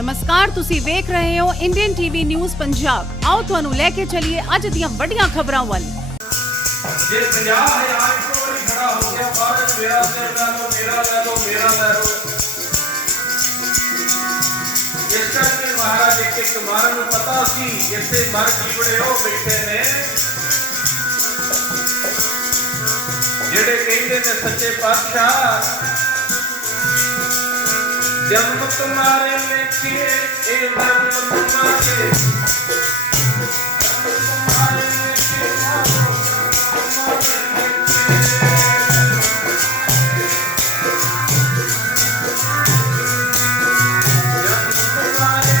ਨਮਸਕਾਰ, ਤੁਸੀਂ ਵੇਖ ਰਹੇ ਹੋ ਇੰਡੀਅਨ ਟੀਵੀ ਨਿਊਜ਼ ਪੰਜਾਬ ਆਓ ਤੁਹਾਨੂੰ ਲੈ ਕੇ ਚੱਲੀਏ ਅੱਜ ਦੀਆਂ ਵੱਡੀਆਂ ਖਬਰਾਂ ਵੱਲ। ਜੇ 50000 ਇੱਕ ਵਾਰੀ ਖੜਾ ਹੋ ਗਿਆ ਬਾਹਰ ਮੇਰਾ ਸਿਰ ਲੈ ਲਓ ਮੇਰਾ ਲੈ ਲਓ ਮੇਰਾ ਲੈ। ਲਓ ਇਸ ਕਰਕੇ ਮਹਾਰਾਜ ਇੱਕ ਇੱਕ ਮਾਰਨ ਨੂੰ ਪਤਾ ਸੀ, ਜਿੱਥੇ ਮਰ ਜੀਵੜੇ ਉਹ ਬੈਠੇ ਨੇ। ਜਿਹੜੇ ਕਹਿੰਦੇ ਨੇ ਸੱਚੇ ਪਾਤਸ਼ਾਹ ਜਨਮ ਤੁਮਾਰੇ ਲਿਖੇ ਇਹ ਮਰਨ ਤੁਮਾਰੇ ਜਨਮ ਤੁਮਾਰੇ ਲਿਖੇ ਜਨਮ ਤੁਮਾਰੇ ਲਿਖੇ ਜਨਮ ਤੁਮਾਰੇ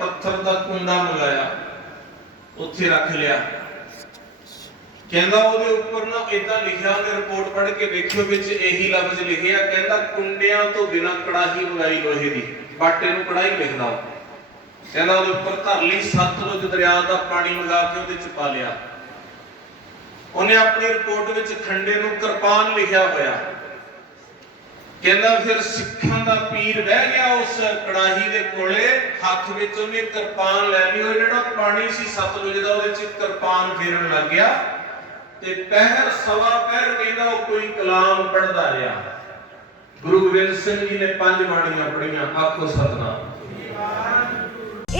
ਪੱਥਰ ਦਾ ਕੁੰਡਾ ਮੰਗਾਇਆ। ਉੱਥੇ ਰੱਖ ਲਿਆ। ਕਹਿੰਦਾ ਉਹਦੇ ਉੱਪਰ ਨਾ ਇਦਾਂ ਲਿਖਿਆ, ਉਹਨੇ ਰਿਪੋਰਟ ਪੜ੍ਹ ਕੇ ਵੇਖਿਓ ਵਿੱਚ ਇਹੀ ਲਫ਼ਜ਼ ਲਿਖਿਆ, ਕਹਿੰਦਾ ਕੁੰਡਿਆਂ ਤੋਂ ਬਿਨਾ ਕੜਾਹੀ ਮੰਗਾਈ ਲੋਹੇ ਦੀ, ਬਾਟੇ ਨੂੰ ਕੜਾਹੀ ਲਿਖਦਾ ਉਹ। ਕਹਿੰਦਾ ਉਹਦੇ ਉੱਪਰ ਧਰ ਲਈ ਸਤਲੁਜ ਦਰਿਆ ਦਾ ਪਾਣੀ ਮੰਗਾ ਕੇ ਉਹਦੇ ਚ ਪਾ ਲਿਆ। ਉਹਨੇ ਆਪਣੀ ਰਿਪੋਰਟ ਵਿੱਚ ਖੰਡੇ ਨੂੰ ਕਿਰਪਾਨ ਲਿਖਿਆ ਹੋਇਆ। ਕਹਿੰਦਾ ਫਿਰ ਸਿੱਖਾਂ ਦਾ ਪੀਰ ਬਹਿ ਗਿਆ ਉਸ ਕੜਾਹੀ ਦੇ ਕੋਲੇ, ਹੱਥ ਵਿੱਚ ਉਹਨੇ ਕਿਰਪਾਨ ਲੈ ਲਈ। ਉਹ ਜਿਹੜਾ ਪਾਣੀ ਸੀ ਸਤਲੁਜ ਦਾ ਉਹਦੇ ਚ ਕਿਰਪਾਨ ਫੇਰਨ ਲੱਗ ਗਿਆ। ਤੇ ਪਹਿਰ ਸਵਾ ਪਹਿਰ ਕਹਿੰਦਾ ਉਹ ਕੋਈ ਕਲਾਮ ਪੜਦਾ ਰਿਹਾ। ਗੁਰੂ ਗੋਬਿੰਦ ਸਿੰਘ ਜੀ ਨੇ ਪੰਜ ਬਾਣੀਆਂ ਪੜੀਆਂ ਆਖੋ ਸਤਨਾਮ।